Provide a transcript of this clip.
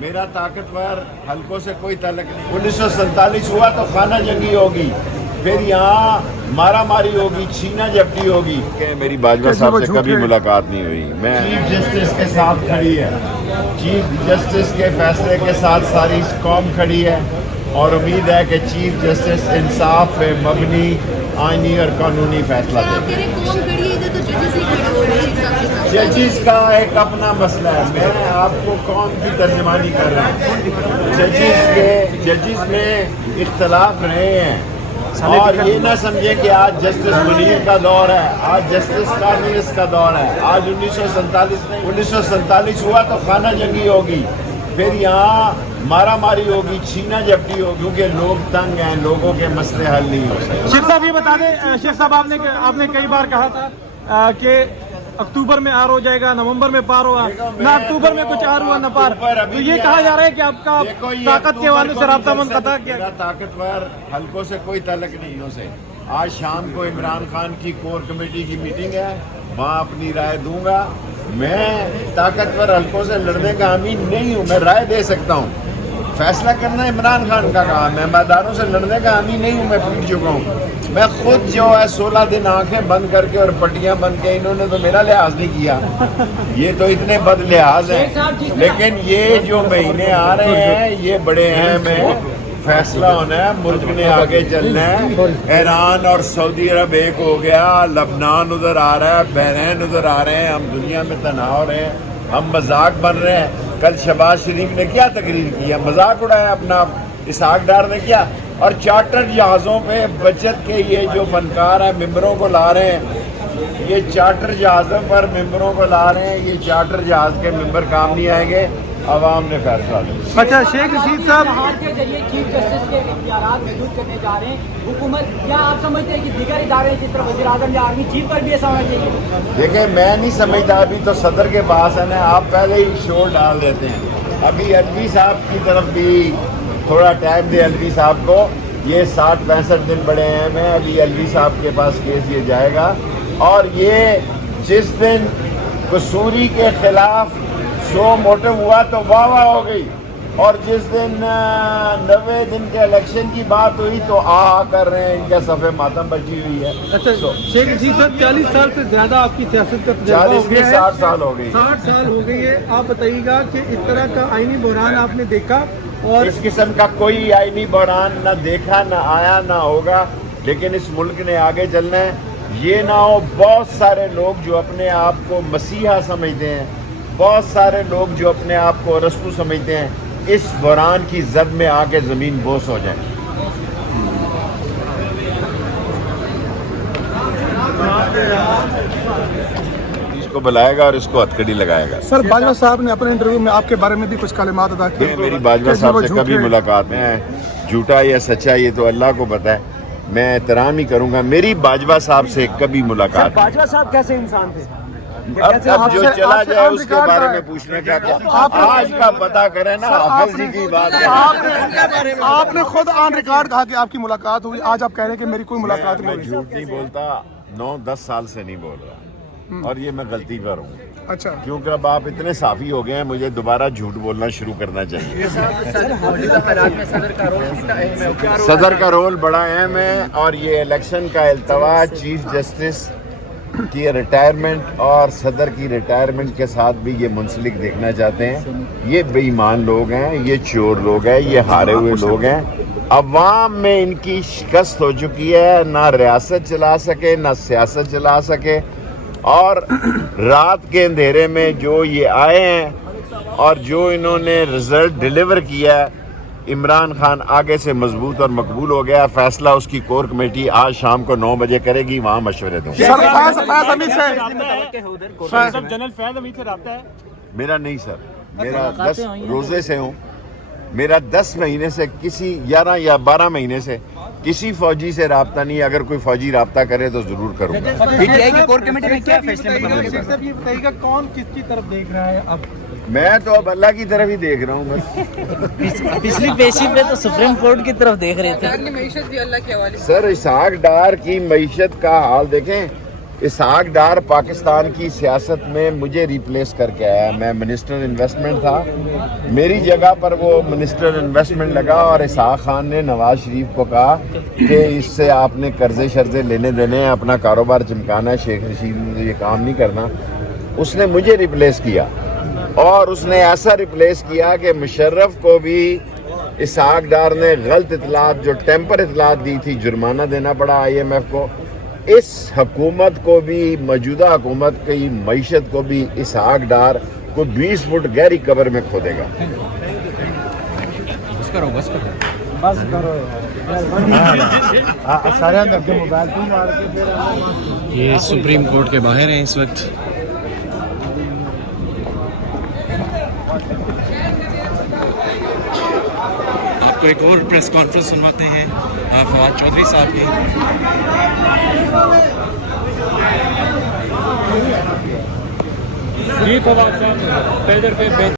میرا طاقتور حلقوں سے کوئی تعلق نہیں. 1947 ہوا تو خانہ جنگی ہوگی, پھر یہاں مارا ماری ہوگی, چھینا جھپٹی ہوگی. کہ میری باجوہ صاحب سے کبھی ملاقات نہیں ہوئی. میں چیف جسٹس کے ساتھ کھڑی ہے, چیف جسٹس کے فیصلے کے ساتھ ساری قوم کھڑی ہے, اور امید ہے کہ چیف جسٹس انصاف پہ مبنی آئینی اور قانونی فیصلہ دے. ججز کا ایک اپنا مسئلہ ہے, میں آپ کو قوم کی ترجمانی کر رہا ہوں. ججز میں اختلاف رہے ہیں, اور یہ نہ سمجھیں کہ آج جسٹس منیر کا دور ہے, آج جسٹس کارنلس کا دور ہے. آج 1947 ہوا تو خانہ جنگی ہوگی, پھر یہاں مارا ماری ہوگی, چھینا جھپٹی ہوگی, کیونکہ لوگ تنگ ہیں, لوگوں کے مسئلے حل نہیں ہو سکتے. شیخ صاحب یہ بتا دیں, شیخ صاحب آپ نے کئی بار کہا تھا کہ اکتوبر میں آر ہو جائے گا, نومبر میں پار ہوگا, نہ اکتوبر میں کچھ آر ہوا نہ پار. تو یہ کہا جا رہا ہے کہ آپ کا طاقت کے حوالے سے رابطہ منقطع کیا؟ میرا طاقتور حلقوں سے کوئی تعلق نہیں ہو سے. آج شام کو عمران خان کی کور کمیٹی کی میٹنگ ہے, وہاں اپنی رائے دوں گا. میں طاقتور حلقوں سے لڑنے کا امین نہیں ہوں, میں رائے دے سکتا ہوں, فیصلہ کرنا عمران خان کا کام ہے. میدانوں سے لڑنے کا امین نہیں ہوں, میں پوچھ چکا ہوں. میں خود جو ہے 16 دن آنکھیں بند کر کے اور پٹیاں بند کے, انہوں نے تو میرا لحاظ نہیں کیا, یہ تو اتنے بد لحاظ ہیں. لیکن یہ جو مہینے آ رہے ہیں یہ بڑے اہم ہیں, فیصلہ ہونا ہے, ملک نے آگے چلنا ہے. ایران اور سعودی عرب ایک ہو گیا, لبنان ادھر آ رہا ہے, بحرین ادھر آ رہے ہیں, ہم دنیا میں تنہا ہو رہے ہیں, ہم مذاق بن رہے ہیں. کل شہباز شریف نے کیا تقریر کیا, مذاق اڑایا اپنا, اسحاق ڈار نے کیا. اور چارٹر جہازوں پہ بچت کے یہ جو فنکار ہیں ممبروں کو لا رہے ہیں, یہ چارٹر جہازوں پر ممبروں کو لا رہے ہیں. یہ چارٹر جہاز کے ممبر کام نہیں آئیں گے, عوام نے فیصلہ لیا. اچھا شیخ رشید صاحب کے ذریعے چیف جسٹس کے اختیارات محدود کرنے جا رہے ہیں حکومت, کیا آپ سمجھتے ہیں کہ دیگر ادارے جس طرح وزیر اعظم یا آرمی چیف پر بھی ایسا ہونا چاہیے؟ دیکھیں میں نہیں سمجھتا, ابھی تو صدر کے پاس ہے نا, آپ پہلے ہی شور ڈال دیتے ہیں. ابھی الوی صاحب کی طرف بھی تھوڑا ٹائم دے الوی صاحب کو, یہ 60-65 دن بڑے اہم ہیں. ابھی الوی صاحب کے پاس کیس یہ جائے گا, اور یہ جس دن قصوری کے خلاف سو موٹو ہوا تو واہ واہ ہو گئی, اور جس دن 90 دن کے الیکشن کی بات ہوئی تو آ کر رہے ہیں, ان کے صفحے ماتم بچی ہوئی ہے. اچھا شیخ رشید صاحب 40 سال سے زیادہ آپ کی سیاست کا تجربہ ہو گیا ہے, 60 سال ہو گئی, 60 سال ہو گئی ہے. آپ بتائیے گا کہ اس طرح کا آئینی بحران آپ نے دیکھا, اور اس قسم کا کوئی آئینی بحران نہ دیکھا, نہ آیا, نہ ہوگا. لیکن اس ملک نے آگے چلنا ہے. یہ نہ ہو بہت سارے لوگ جو اپنے آپ کو مسیحا سمجھتے ہیں, بہت سارے لوگ جو اپنے آپ کو ارسطو سمجھتے ہیں, اس بحران کی زد میں آ کے زمین بوس ہو جائیں. اس کو بلائے گا اور اس کو ہتھکڑی لگائے گا. سر باجوہ صاحب نے اپنے انٹرویو میں آپ کے بارے میں بھی کچھ کلمات ادا کیے. میری باجوہ صاحب سے کبھی ملاقات میں ہے, جھوٹا یا سچا یہ تو اللہ کو پتہ ہے, میں احترام ہی کروں گا. میری باجوہ صاحب سے کبھی ملاقات. باجوہ صاحب کیسے انسان تھے؟ اب جو چلا جائے اس کے بارے میں پوچھنے کا کیا, آج کا پتہ کریں نا, حافظ جی کی بات ہے. آپ نے خود آن ریکارڈ کہا کہ آپ کی ملاقات ہوئی, آج آپ کہہ رہے ہیں کہ میری کوئی ملاقات نہیں میں ہوئی. جھوٹ نہیں بولتا, 9-10 سال سے نہیں بول رہا, اور یہ میں غلطی پر ہوں. اچھا کیونکہ اب آپ اتنے صافی ہو گئے ہیں, مجھے دوبارہ جھوٹ بولنا شروع کرنا چاہیے. صدر کا رول بڑا اہم ہے, اور یہ الیکشن کا التوا چیف جسٹس کی ریٹائرمنٹ اور صدر کی ریٹائرمنٹ کے ساتھ بھی یہ منسلک دیکھنا چاہتے ہیں. یہ بے ایمان لوگ ہیں, یہ چور لوگ ہیں, یہ ہارے ہوئے لوگ ہیں. عوام میں ان کی شکست ہو چکی ہے, نہ ریاست چلا سکے نہ سیاست چلا سکے. اور رات کے اندھیرے میں جو یہ آئے ہیں اور جو انہوں نے رزلٹ ڈیلیور کیا ہے, عمران خان آگے سے مضبوط اور مقبول ہو گیا. فیصلہ اس کی کور کمیٹی آج شام کو 9 بجے کرے گی, وہاں مشورے دوں. سر فیض حمید سے جنرل فیض حمید سے رابطہ ہے؟ میرا نہیں سر, میرا 10 روزے سے ہوں, میرا 10 مہینے سے کسی 11 یا 12 مہینے سے کسی فوجی سے رابطہ نہیں. اگر کوئی فوجی رابطہ کرے تو ضرور کروں گا. پی ٹی آئی کی کور کمیٹی میں کیا فیصلے میں شیخ صاحب یہ بتائیے گا کون کس کی طرف دیکھ رہا ہے اب؟ میں تو اب اللہ کی طرف ہی دیکھ رہا ہوں بس. پچھلی پیشی پہ تو سپریم کورٹ کی طرف دیکھ رہے تھے. سر اسحاق ڈار کی معیشت کا حال دیکھیں, اسحاق ڈار پاکستان کی سیاست میں مجھے ریپلیس کر کے آیا. میں منسٹر انویسٹمنٹ تھا, میری جگہ پر وہ منسٹر انویسٹمنٹ لگا اور اسحاق خان نے نواز شریف کو کہا کہ اس سے آپ نے قرضے شرضے لینے دینے ہیں, اپنا کاروبار چمکانا ہے, شیخ رشید نے یہ کام نہیں کرنا. اس نے مجھے ریپلیس کیا اور اس نے ایسا ریپلیس کیا کہ مشرف کو بھی اسحاق ڈار نے غلط اطلاعات, جو ٹیمپر اطلاعات دی تھی, جرمانہ دینا پڑا IMF کو. اس حکومت کو بھی, موجودہ حکومت کی معیشت کو بھی اسحاق ڈار کو 20 فٹ گہری قبر میں کھودے گا. یہ سپریم کورٹ کے باہر ہیں اس وقت. آپ کو ایک اور پریس کانفرنس سنواتے ہیں فواد چودھری صاحب کی. جی فواد صاحب پیدر کے